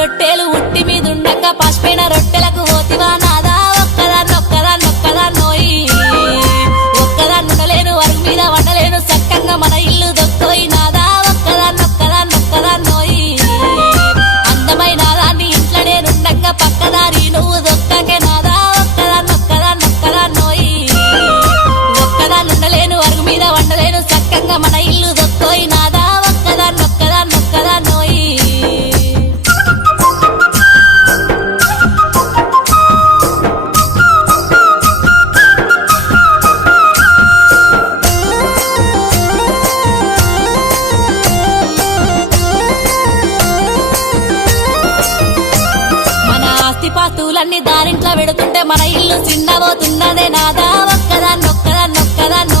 రొట్టెలు ఉట్టి మీదుండక పసిపోయిన రొట్టెలకు పోతివా నాదా ఒక్కదాన్నోయి ఒక్కదాన్నుండలేను అరుగు మీద వండలేను సక్కంగా మన ఇల్లు దొక్కోయి నాదా ఒక్కదాన్నోయి అందమైన దాన్ని ఇంట్లో నేనుండగా పక్కదారి నువ్వు దొక్కకే నాదా ఒక్కదాన్నోయి ఒక్కదాన్నుండలేను అరుగు మీద వండలేను సక్కంగా మన ఇల్లు దొక్కోయి నాదా ఒక్కదాన్నోయి పాస్తులన్నీ దారింట్లో పెడుతుంటే మన ఇల్లు చిన్నబోతున్నదే నాదా ఒక్కదాన్నొక్కదాన్నొక్కదాన్నో